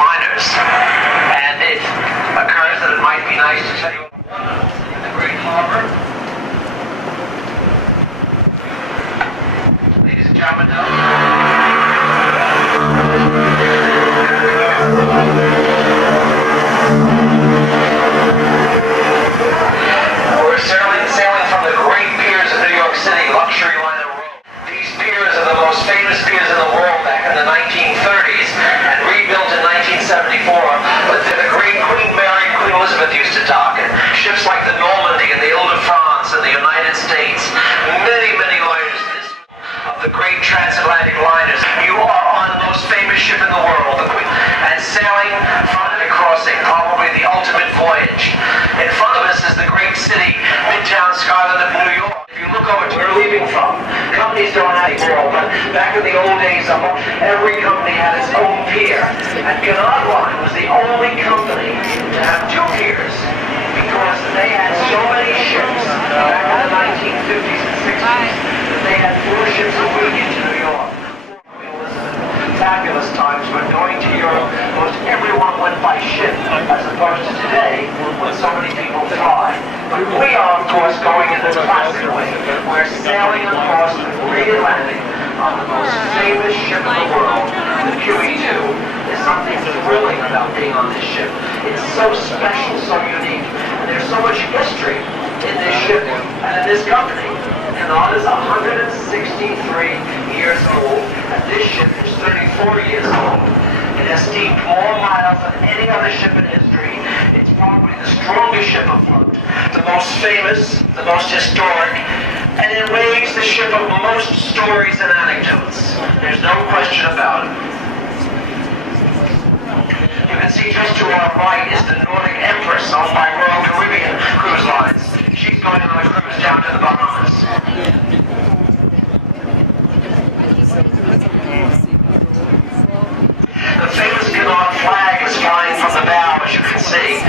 liners. And it occurs that it might be nice to tell you in the great harbor. Ladies and gentlemen, we're sailing from the great piers of New York City, luxury liner road. These piers are the most famous piers in the world back in the 1930s and rebuilt in 1974. But they're the great Queen Mary and Queen Elizabeth used to dock, and ships like the Normandy and the Ile-de-France and the United States. Many, many liners. This of the great transatlantic liners. You are on the most famous ship in the world, the Queen, and sailing front and crossing, probably the ultimate voyage. In front of us is the great city, Midtown skyline of New York. If you look over to where we're leaving from, companies don't have it all, but back in the old days, every company had its own pier. And Canard Line was the only company to have two piers because they had so many ships back in the 1950s and 60s that they had 4 ships a week into New York. Fabulous times when going to Europe, most everyone went by ship, as opposed to today, when so many people fly. But we are, of course, going in the classic way. We're sailing across the great Atlantic on the most famous ship in the world, the QE2. There's something thrilling about being on this ship. It's so special, so unique, and there's so much history in this ship and in this company. Canard is 163 years old, and this ship is 34 years old. It has steamed more miles than any other ship in history. It's probably the strongest ship afloat, the most famous, the most historic, and it waves the ship of most stories and anecdotes. There's no question about it. You can see just to our right is the Nordic Empress, owned by Royal Caribbean Cruise Lines. She's going on a cruise down to the Bahamas. The famous Canard flag is flying from the bow, as you can see.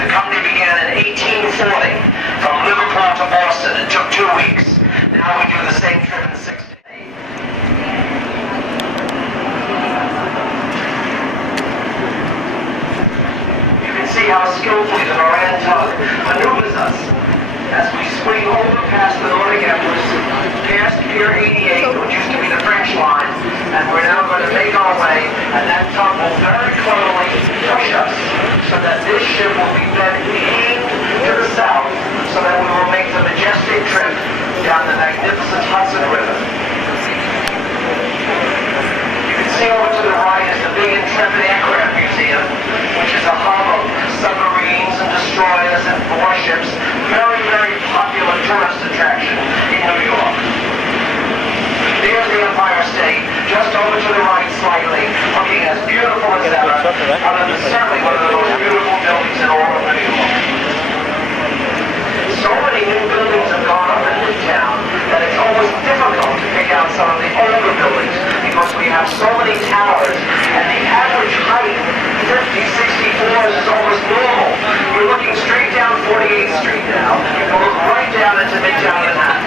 The company began in 1840 from Liverpool to Boston. It took 2 weeks. Now we do the same trip in 6 days. You can see how skillfully the Moran tug maneuvers us as we swing over past the Nordic Empress, past Pier 88, which used to be the French line, and we're now going to make our way, and that tug will very cleverly push us so that this ship will be then aimed to the south so that we will make the majestic trip down the magnificent Hudson River. You can see over to the right is the big Intrepid Aircraft Museum, which is a hub of submarines and destroyers and warships. Very, very popular tourist attraction in New York. There's the Empire State, just over to the right slightly, looking as beautiful as ever. Certainly one of the most beautiful buildings in all of New York. So many new buildings have gone up in Midtown that it's almost difficult to pick out some of the older buildings because we have so many towers, and the average height, 50, 60 floors, is almost normal. You're looking straight down 48th Street now. You can look right down into Midtown Manhattan.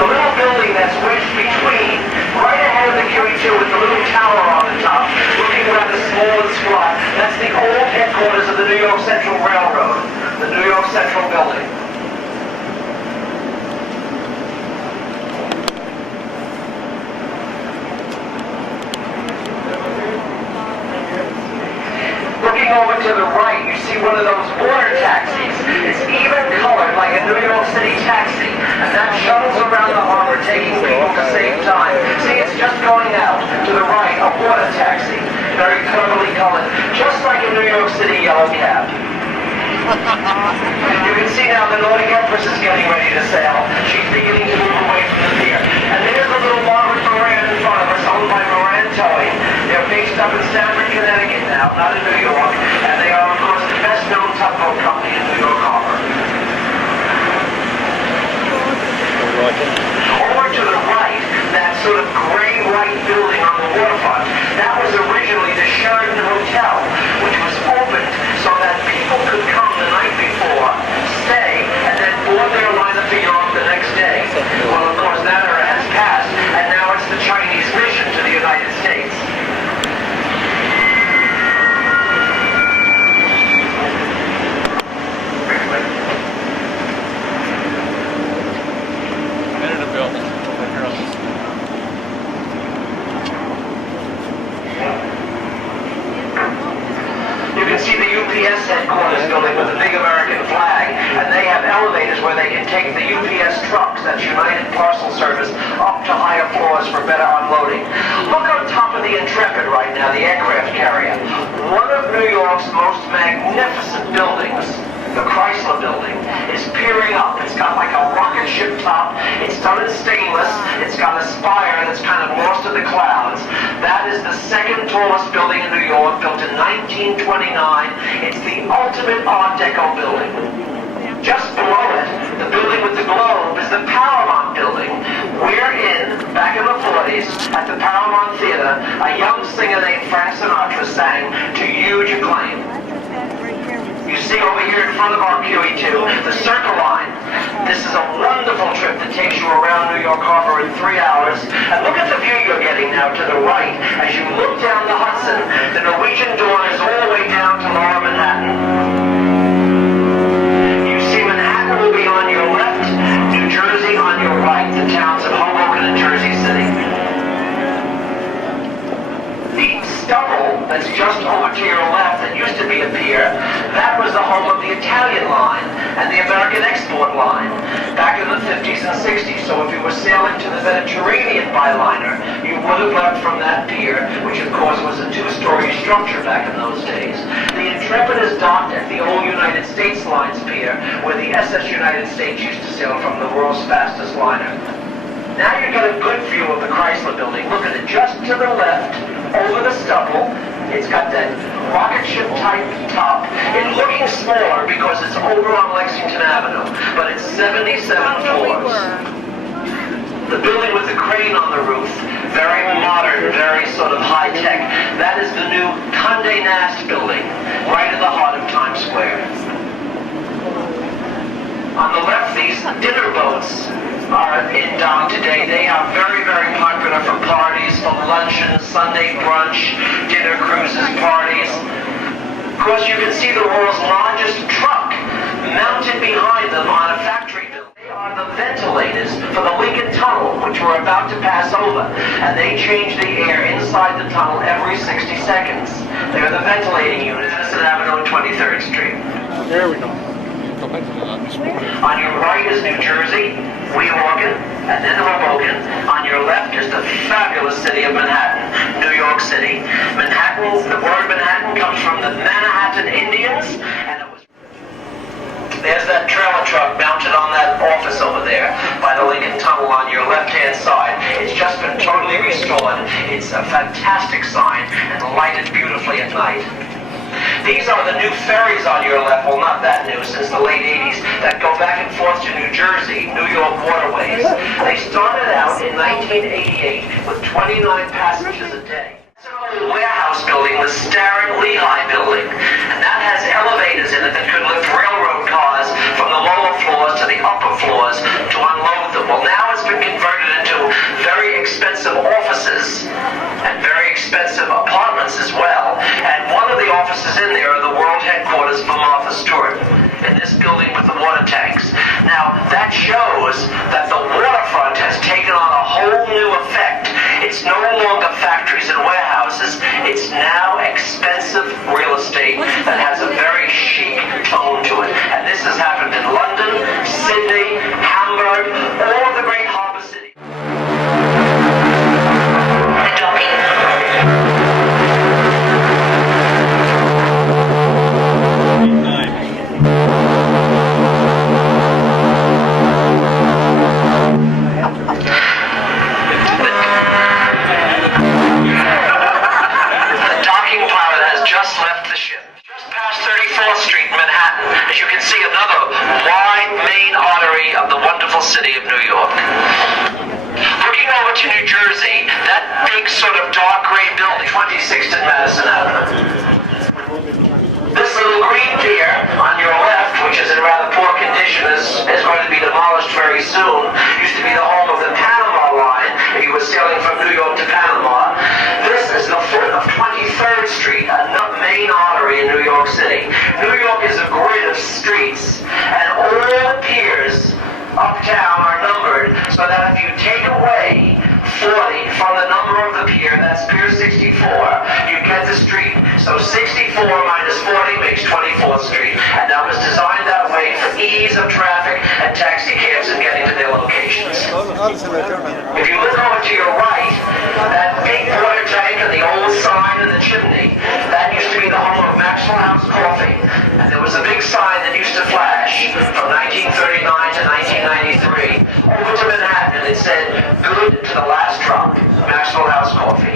The little building that's wedged between, right ahead of the QE2 with the little tower on the top, looking rather small and squat, that's the old headquarters of the New York Central Railroad, the New York Central Building. Looking over to the right, you see one of those water taxis. It's even colored like a New York City taxi, and that shuttles around the harbor taking people to save time. See, it's just going out to the right, a water taxi, very cleverly colored, just like a New York City yellow cab. You can see now the Nordic Empress is getting ready to sail. She's beginning to move away from the pier. And there's a little Margaret Moran in front of us, owned by Moran Towing. They're based up in Stamford, Connecticut now, not in New York. And they are, of course, the best-known tugboat company in New York Harbor. Over to the right, that sort of gray-white building on the waterfront, that was originally the Sheraton Hotel, which was opened so that people could come the night before, stay, and then board their liner to Europe the next day. Well, of course, that era has passed, and now it's the Chinese better unloading. Look on top of the Intrepid right now, the aircraft carrier. One of New York's most magnificent buildings, the Chrysler Building, is peering up. It's got like a rocket ship top. It's done in stainless. It's got a spire that's kind of lost in the clouds. That is the second tallest building in New York, built in 1929. It's the ultimate Art Deco building. Just below it, the building with the globe, is the Paramount Building. We're in, back in the 40s, at the Paramount Theater, a young singer named Frank Sinatra sang to huge acclaim. You see over here in front of our QE2, the Circle Line. This is a wonderful trip that takes you around New York Harbor in 3 hours. And look at the view you're getting now to the right. As you look down the Hudson, the Norwegian Dawn is all the way down to Lower Manhattan. Will be on your left, New Jersey on your right, the towns of Hoboken and Jersey City. The stubble that's just over to your left that used to be a pier, that was the home of the Italian line and the American export line back in the 50s and 60s. So if you were sailing to the Mediterranean by liner, you would have left from that pier, which of course was a two-story structure back in those days. The Intrepid is docked at the old United States Lines pier, where the SS United States used to sail from, the world's fastest liner. Now you get a good view of the Chrysler Building. Look at it just to the left, over the stubble. It's got that rocket ship type top. It's looking smaller because it's over on Lexington Avenue, but it's 77 floors. The building with the crane on the roof, very modern, very sort of high-tech. That is the new Condé Nast building, right in the heart of Times Square. On the left, these dinner boats are in dock today. They are very, very popular for parties, for luncheons, Sunday brunch, dinner cruises, parties. Of course, you can see the world's largest truck mounted behind them on a factory building. They are the ventilators for the Lincoln Tunnel, which we're about to pass over. And they change the air inside the tunnel every 60 seconds. They're the ventilating unit, Madison Avenue and 23rd Street. There we go. On your right is New Jersey, Weehawken, and then Hoboken. On your left is the fabulous city of Manhattan, New York City. Manhattan, the word Manhattan comes from the Manhattan Indians, and it was... There's that trailer truck mounted on that office over there by the Lincoln Tunnel on your left-hand side. It's just been totally restored. It's a fantastic sign and lighted beautifully at night. These are the new ferries on your left, well not that new, since the late 80s, that go back and forth to New Jersey, New York waterways. They started out in 1988 with 29 passengers a day. It's an old warehouse building, the Starrett Lehigh building, and that has elevators in it that could lift railroad cars from the lower floors to the upper floors to unload them. Well, now it's been converted into very expensive offices and very expensive apartments as well. And one of the offices in there are the world headquarters for Martha Stewart in this building with the water tanks. Now, that shows that the waterfront has taken on a whole new effect. It's no longer factories and warehouses. It's now expensive real estate that has a very chic tone to it. And this has happened in London, Sydney, Hamburg, all of the great harbor cities. City of New York. Looking over to New Jersey, that big sort of dark gray building, 26th and Madison Avenue. This little green pier on your left, which is in rather poor condition, is going to be demolished very soon. Used to be the home of the Panama line, if you were sailing from New York to Panama. This is the foot of 23rd Street, a main artery in New York City. New York is a grid of streets, and all the piers uptown are numbered, so that if you take away 40 from the number of the pier, that's Pier 64, you get the street. So So 64 minus 40 makes 24th Street, and that was designed that way for ease of traffic and taxi cabs in getting to their locations. If you look over to your right, that big water tank and the old sign in the chimney, that used to be the home of Maxwell House Coffee. And there was a big sign that used to flash from 1939 to 1993 over to Manhattan, and it said, "Good to the last drop, Maxwell House Coffee."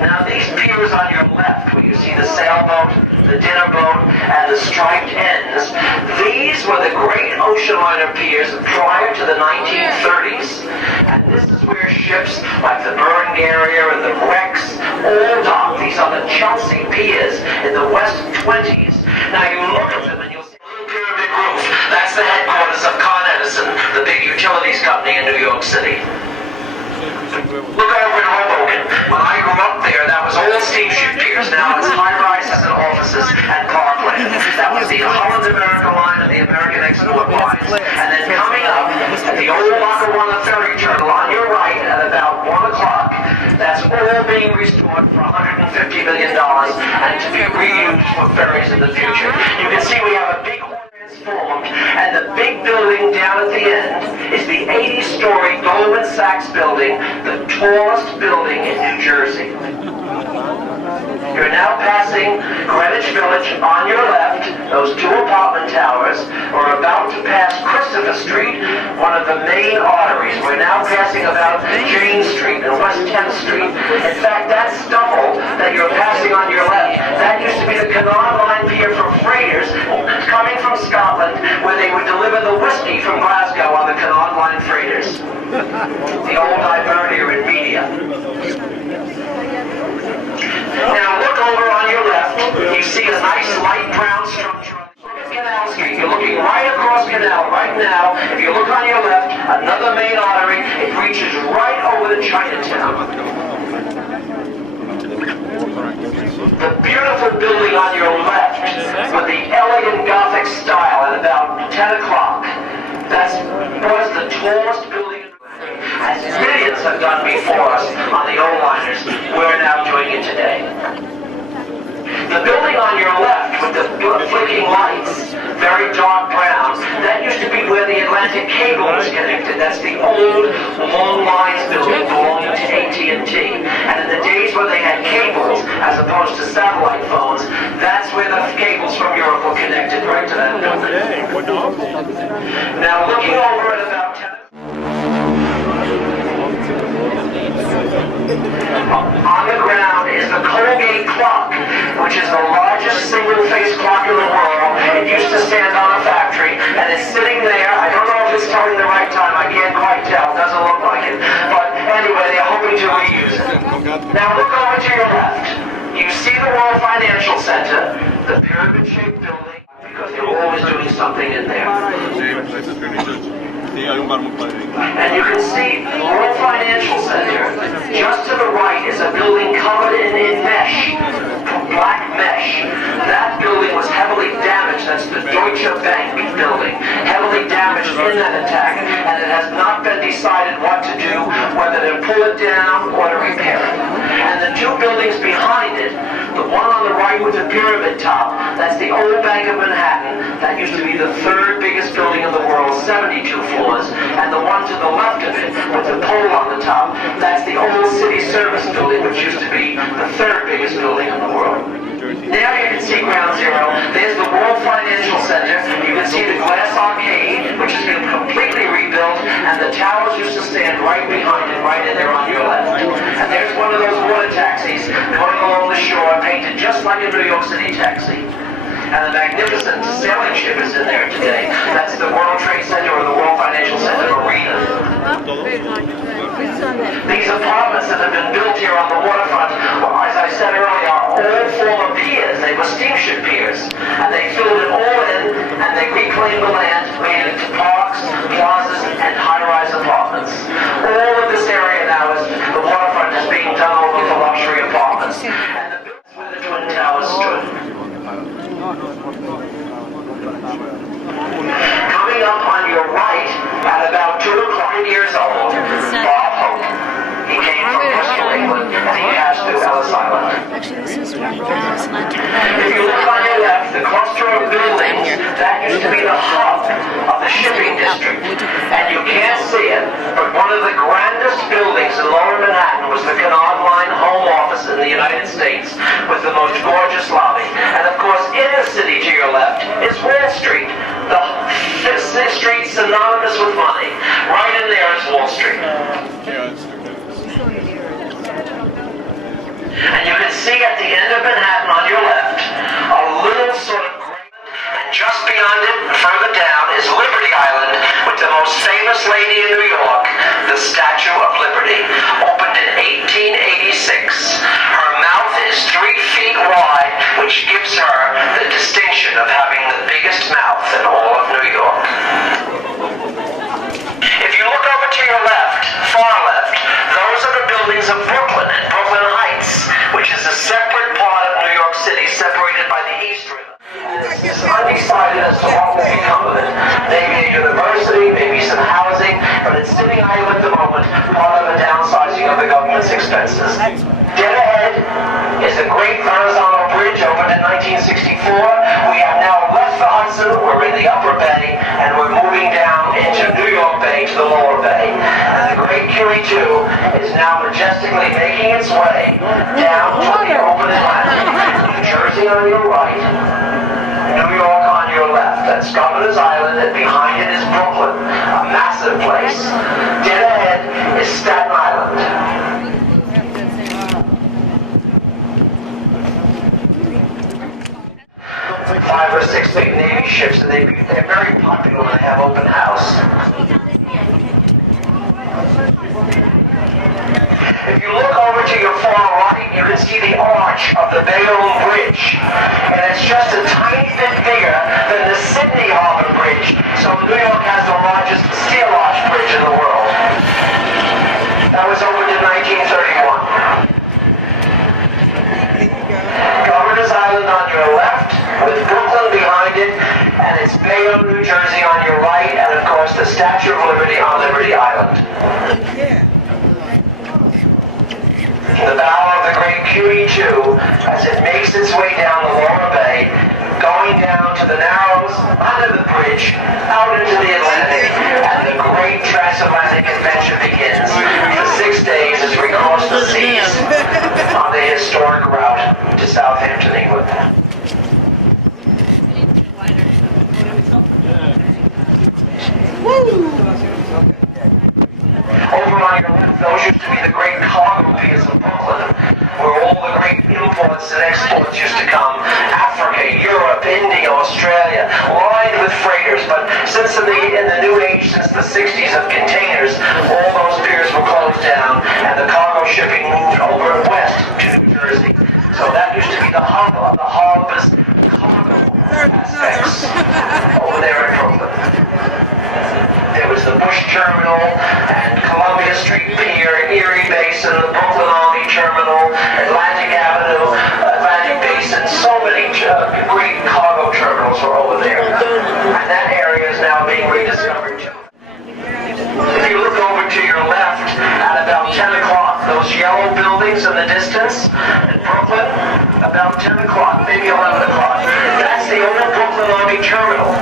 Now these piers on your left, where you see the sailboat, the dinner boat, and the striped ends, these were the great ocean liner piers prior to the 1930s. And this is where ships like the Berengaria and the Rex all docked. These are the Chelsea piers in the West 20s. Now you look at them and you'll see a little pyramid roof. That's the headquarters of Con Edison, the big utilities company in New York City. Look over in Hoboken. When I grew up there, that was all steamship piers. Now it's high-rises and offices and parkland. That was the Holland America line and the American Export lines. And then coming up at the old Lackawanna ferry terminal on your right at about 1 o'clock, that's all being restored for $150 million and to be reused for ferries in the future. You can see we have a big transformed, and the big building down at the end is the 80-story Goldman Sachs building, the tallest building in New Jersey. You're now passing Greenwich Village on your left. Those two apartment towers are about to pass Christopher Street, one of the main arteries. We're now passing about Jane Street and West 10th Street. In fact, that stubble that you're passing on your left, that used to be the Canard Line pier for freighters coming from Scotland, where they would deliver the whiskey from Glasgow on the Canard Line freighters. The old Ibernia in Media. Now look over on your left, you see a nice light brown structure. Look at Canal Street, you're looking right across Canal right now. If you look on your left, another main artery, it reaches right over to Chinatown. The beautiful building on your left with the elegant Gothic style at about 10 o'clock, that was the tallest building. As millions have done before us on the old liners, we're now doing it today. The building on your left with the flicking lights, very dark brown, that used to be where the Atlantic cable was connected. That's the old long lines building belonging to AT&T. And in the days when they had cables, as opposed to satellite phones, that's where the cables from Europe were connected right to that building. Now looking over at about 10 on the ground is the Colgate clock, which is the largest single-phase clock in the world. It used to stand on a factory, and it's sitting there. I don't know if it's telling the right time. I can't quite tell. It doesn't look like it. But anyway, they're hoping to reuse it. Now look over to your left. You see the World Financial Center, the pyramid-shaped building, because they're always doing something in there. And you can see the World Financial Center. Just to the right is a building covered in mesh, black mesh. That building was heavily damaged. That's the Deutsche Bank building, heavily damaged in that attack, and it has not been decided what to do, whether to pull it down or to repair it. And the two buildings behind it, the one on the right with the pyramid top, that's the old Bank of Manhattan. That used to be the third biggest building in the world, 72 floors. And the one to the left of it, with the pole on the top, that's the old city service building, which used to be the third biggest building in the world. Now you can see ground zero. There's the World Financial Center. You can see the glass arcade, which has been completely rebuilt, and the towers used to stand right behind it, right in there on your left. And there's one of those water taxis going along the shore, painted just like a New York City taxi. And the magnificent sailing ship is in there today. That's the World Trade Center or the World Financial Center Marina. These apartments that have been built here on the waterfront, well, as I said earlier, are all former piers. They were steamship piers. And they filled it all in, and they reclaimed the land, made it into parks, plazas, and high-rise apartments. All of this area now is, the waterfront is being done over for luxury apartments. And the buildings where the Twin Towers stood. Coming up on your right, at about 2 o'clock years old, Bob Hope. He came from Bristol, England, and he passed through Ellis Island. Actually, this is where transatlantic. If you look on your left, the cluster of buildings, that used to be the hub of the shipping district. And you can't see it, but one of the grandest buildings in Lower Manhattan was the Canard Line Home Office in the United States, with the most gorgeous lobby. And of course, in the city to your left is Wall Street, the street synonymous with money. Right in there is Wall Street. And you can see at the end of Manhattan on your left, a little sort of gray, and just beyond it, further down, is Liberty Island, with the most famous lady in New York, the Statue of Liberty, opened in 1886. Her mouth is 3 feet wide, which gives her the distinction of having the biggest mouth in all of New York. If you look over to your left, far left, those are the buildings of Brooklyn and Brooklyn Heights, which is a separate part of New York City, separated by the East River. It's undecided as to what will become of it. Maybe a university, maybe some housing, but it's sitting idle at the moment, part of the downsizing of the government's expenses. Dead ahead is the Great Verrazano Bridge, opened in 1964. We have now left the Hudson, we're in the Upper Bay, and we're moving down into New York Bay to the Lower Bay. And the Great QE2 is now majestically making its way down to the open Atlantic. New Jersey on your right, New York on your left. That's Governor's Island, and behind it is Brooklyn, a massive place. Dead ahead is Staten Island. 5 or 6 big Navy ships, and they're very popular when they have open house. If you look over to your far right, you can see the arch of the Bayonne Bridge, and it's just a tiny bit bigger than the Sydney Harbor Bridge, so New York has the largest steel arch bridge in the world. That was opened in 1931. Governor's Island on your left, with Brooklyn behind it, and it's Bayonne, New Jersey on your right, and of course the Statue of Liberty on Liberty Island. The bow of the Great QE2, as it makes its way down the Lower Bay, going down to the Narrows, under the bridge, out into the Atlantic, and the great transatlantic adventure begins. For 6 days as we cross the seas on the historic route to Southampton, England. Over on your left, those used to be the great cargo piers of Brooklyn, where all the great imports and exports used to come. Africa, Europe, India, Australia, lined with freighters. But since in the new age, since the 60s of containers, all those piers were closed down, and the cargo shipping moved over west to New Jersey. So that used to be the hub of the harbors cargo aspects over there in Brooklyn. There was the Bush Terminal and Columbia Street Pier, Erie Basin, the Brooklyn Army Terminal, Atlantic Avenue, Atlantic Basin. So many great cargo terminals are over there. And that area is now being rediscovered too. If you look over to your left, at about 10 o'clock, those yellow buildings in the distance in Brooklyn, about 10 o'clock, maybe 11 o'clock, that's the old Brooklyn Army Terminal,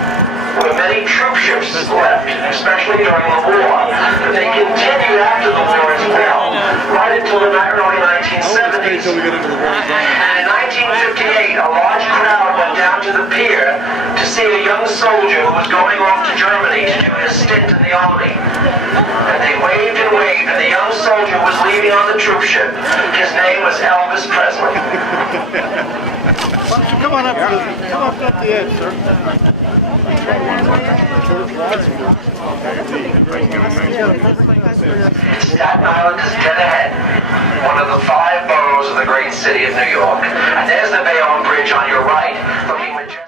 where many troop ships left, especially during the war. But they continued after the war as well, right until the early 1970s. And in 1958, a large crowd went down to the pier to see a young soldier who was going off to Germany to do his stint in the army. And they waved and waved, and the young soldier was leaving on the troop ship. His name was Elvis Presley. Come on up the edge, sir. Staten Island is dead ahead, one of the 5 boroughs of the great city of New York. And there's the Bayonne Bridge on your right, looking majestic.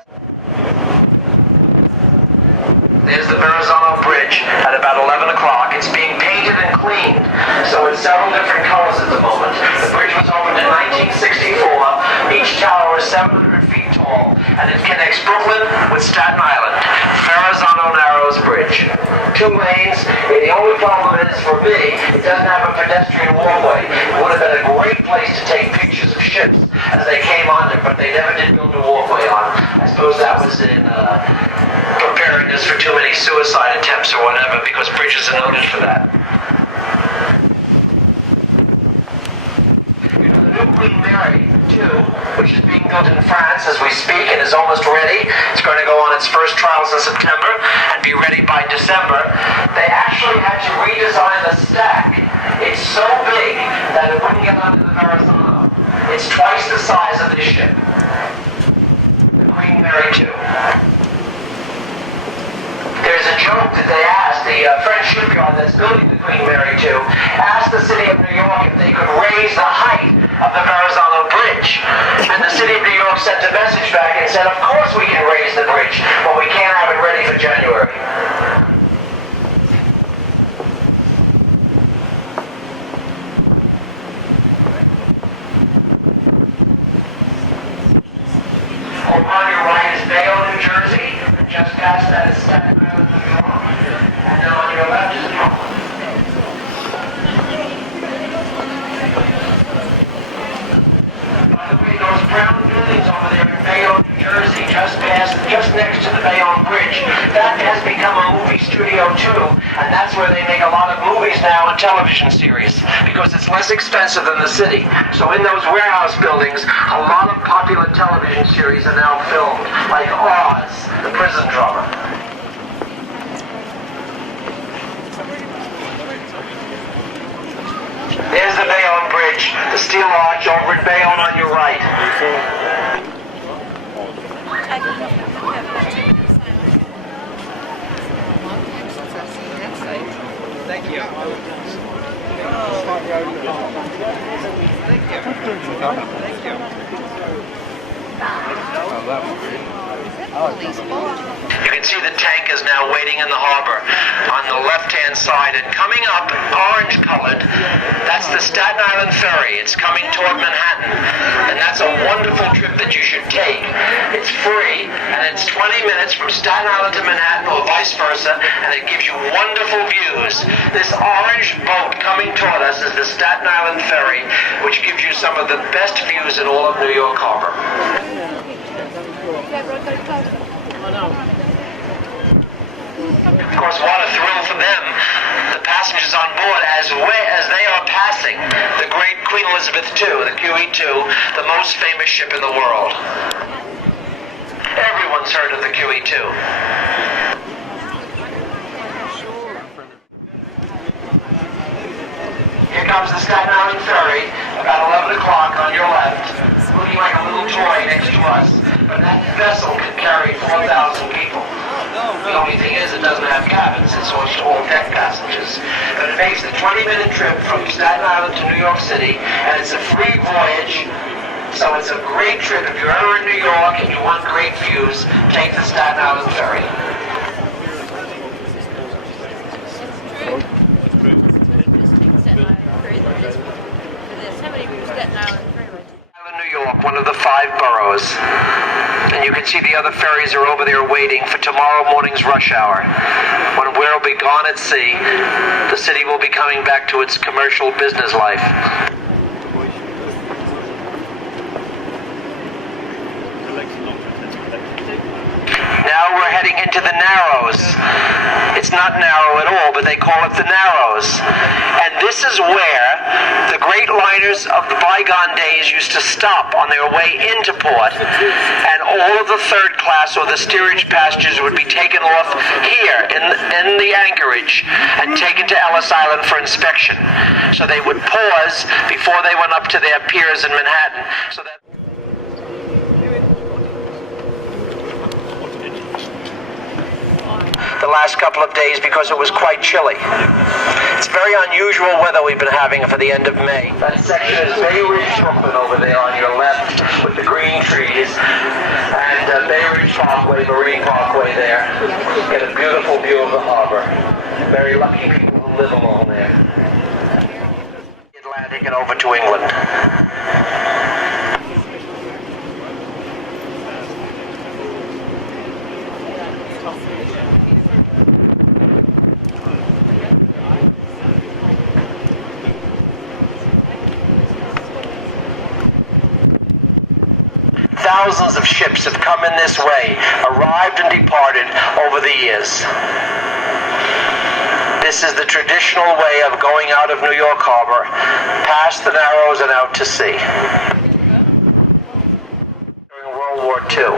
There's the Verrazano Bridge at about 11 o'clock. It's being painted and cleaned, so it's several different colors at the moment. The bridge was opened in 1964. Each tower is 700 feet tall, and it connects Brooklyn with Staten Island. Verrazano Narrows Bridge. 2 lanes. The only problem is, for me, it doesn't have a a pedestrian walkway. It would have been a great place to take pictures of ships as they came under, but they never did build a walkway on. I suppose that was in preparedness for too many suicide attempts or whatever, because bridges are noted for that. The new Queen Mary 2, which is being built in France as we speak and is almost ready. It's going to go on its first trials in September and be ready by December. They actually had to redesign the stack. It's so big that it wouldn't get under the Verrazano. It's twice the size of this ship. The Queen Mary 2. There's a joke that they asked, the French shipyard that's building the Queen Mary 2, asked the city of New York if they could raise the height of the Verrazano Bridge. And the city of New York sent a message back and said, of course we can raise the bridge, but we can't have it ready for January. Over on your right is Bayonne, New Jersey. Just past that is Staten Island, New York. And then on your left is Brooklyn. By the way, those brown buildings over there in Bayonne, New Jersey, just next to the Bayonne Bridge, that has become a movie studio too, and that's where they make a lot of movies now and television series, because it's less expensive than the city. So in those warehouse buildings, a lot of popular television series are now filmed, like Oz, the prison drama. There's the Bayonne Bridge, the steel arch over in Bayonne on your right. Thank you. You can see the tank is now waiting in the harbor on the left-hand side, and coming up, orange-colored, that's the Staten Island Ferry. It's coming toward Manhattan, and that's a wonderful trip that you should take. It's free, and it's 20 minutes from Staten Island to Manhattan, or vice versa, and it gives you wonderful views. This orange boat coming toward us is the Staten Island Ferry, which gives you some of the best views in all of New York Harbor. Of course, what a thrill for them, the passengers on board, as they are passing the great Queen Elizabeth II, the QE2, the most famous ship in the world. Everyone's heard of the QE2. Here comes the Staten Island Ferry, about 11 o'clock on your left, looking like a little toy next to us. But that vessel can carry 4,000 people. The only thing is it doesn't have cabins, it's all deck passengers. But it makes the 20-minute trip from Staten Island to New York City, and it's a free voyage. So it's a great trip. If you're ever in New York and you want great views, take the Staten Island Ferry. New York, one of the 5 boroughs. And you can see the other ferries are over there waiting for tomorrow morning's rush hour, when we'll be gone at sea. The city will be coming back to its commercial business life. Now we're heading into the Narrows. It's not narrow at all, but they call it the Narrows. And this is where the great liners of the bygone days used to stop on their way into port, and all of the third class or the steerage passengers would be taken off here in the anchorage and taken to Ellis Island for inspection. So they would pause before they went up to their piers in Manhattan. So that the last couple of days, because it was quite chilly. It's very unusual weather we've been having for the end of May. That section is Bay Ridge, Brooklyn over there on your left with the green trees, and Bay Ridge Parkway, Marine Parkway there. Get a beautiful view of the harbor. Very lucky people who live along there. Atlantic and over to England. thousands of ships have come in this way, arrived and departed over the years. This is the traditional way of going out of New York Harbor, past the Narrows and out to sea. During World War II.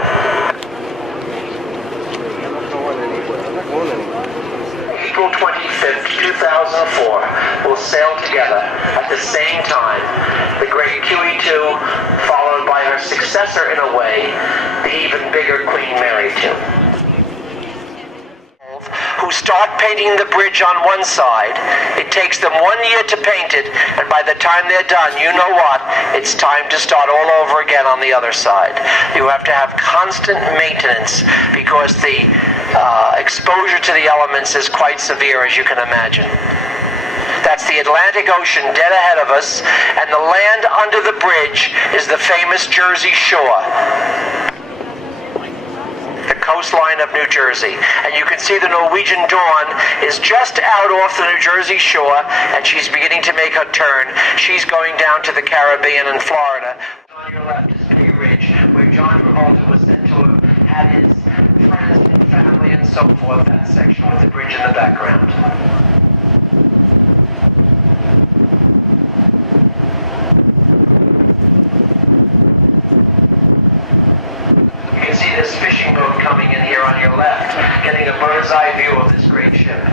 April 25th, 2004, will sail together at the same time, the great QE2, followed by her successor in a way, the even bigger Queen Mary 2. Who start painting the bridge on one side. It takes them 1 year to paint it, and by the time they're done, you know what? It's time to start all over again on the other side. You have to have constant maintenance because the exposure to the elements is quite severe, as you can imagine. That's the Atlantic Ocean dead ahead of us, and the land under the bridge is the famous Jersey Shore. Coastline of New Jersey, and you can see the Norwegian Dawn is just out off the New Jersey shore, and she's beginning to make her turn. She's going down to the Caribbean and Florida. On your left is Bay Ridge, where John Travolta was said to have had his friends and family and so forth, that section with the bridge in the background. You can see this fishing boat coming in here on your left, getting a bird's eye view of this great ship.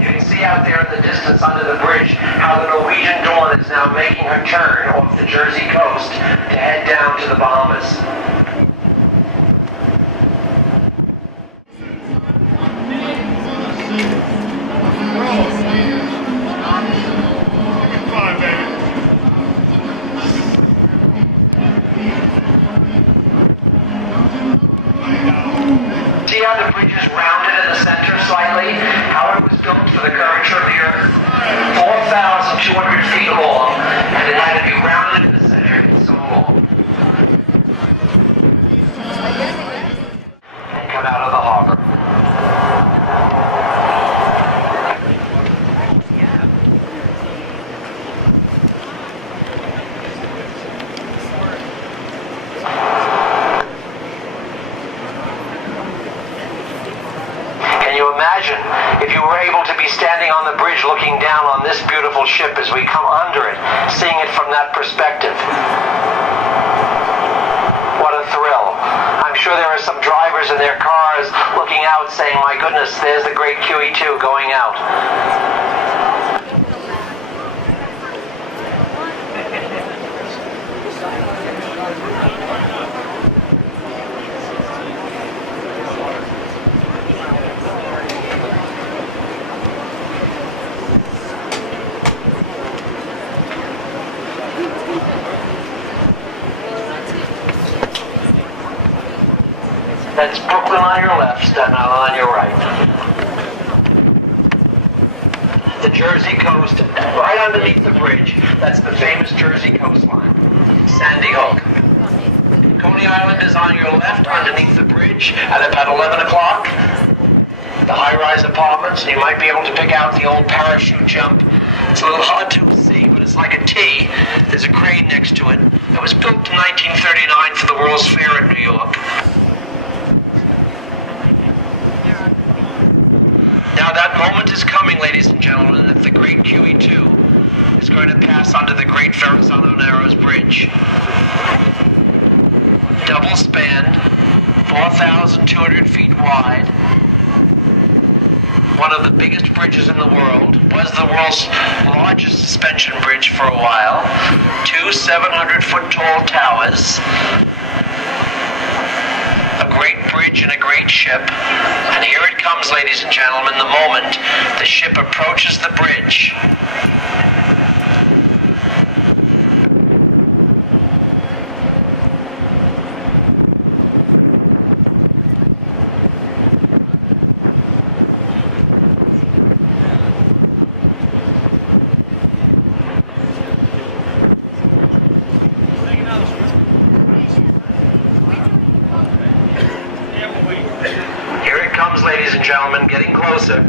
You can see out there in the distance under the bridge how the Norwegian Dawn is now making her turn off the Jersey coast to head down to the Bahamas. See how the bridge is rounded in the center slightly? How it was built for the curvature of the earth? 4,200 feet long, and it had to be rounded in the center. It's so long. And come out of the harbor. Can you imagine if you were able to be standing on the bridge looking down on this beautiful ship as we come under it, seeing it from that perspective? What a thrill. I'm sure there are some drivers in their cars looking out saying, my goodness, there's the great QE2 going out. That's Brooklyn on your left, Staten Island on your right. The Jersey coast, right underneath the bridge, that's the famous Jersey coastline, Sandy Hook. Coney Island is on your left underneath the bridge at about 11 o'clock. The high-rise apartments, you might be able to pick out the old parachute jump. It's a little hard to see, but it's like a T. There's a crane next to it. It was built in 1939 for the World's Fair in New York. Now that moment is coming, ladies and gentlemen, that the great QE2 is going to pass under the great Verrazano Narrows Bridge. Double spanned, 4,200 feet wide. One of the biggest bridges in the world. Was the world's largest suspension bridge for a while. 2 700-foot tall towers. A great bridge and a great ship. And here it comes, ladies and gentlemen, the moment the ship approaches the bridge. getting closer.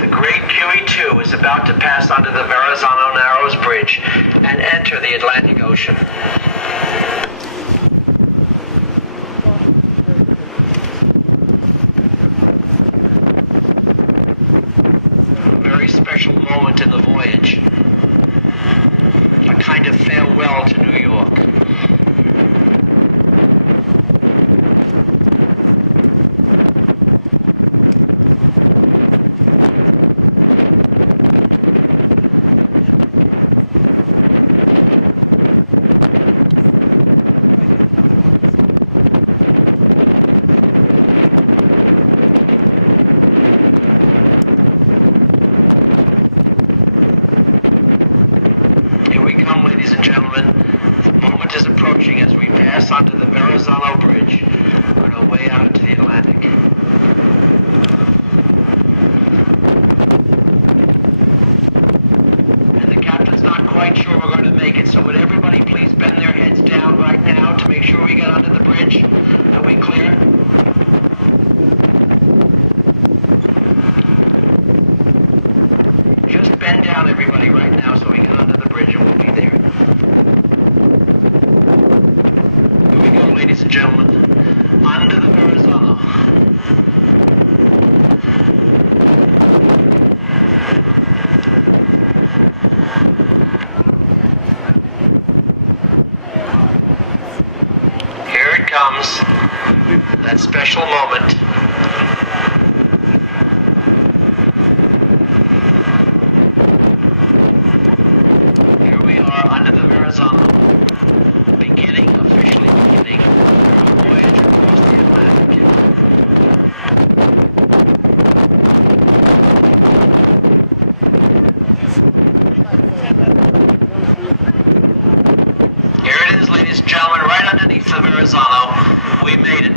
The great QE2 is about to pass under the Verrazano Narrows Bridge and enter the Atlantic Ocean. A very special moment in the voyage. A kind of farewell to New York. Here we come, ladies and gentlemen. The moment is approaching as we pass onto the Verrazano Bridge on our way out into the Atlantic. And the captain's not quite sure we're going to make it, so would everybody please bend their heads down right now to make sure we get onto the bridge? Are we clear? Just bend down, everybody, right now so we get onto the bridge and we'll be there. Here we go, ladies and gentlemen. Under the Verrazano. Here it comes. That special moment. Here we are under the Verrazano, officially beginning our voyage across the Atlantic. Here it is, ladies and gentlemen, right underneath the Verrazano. We made it.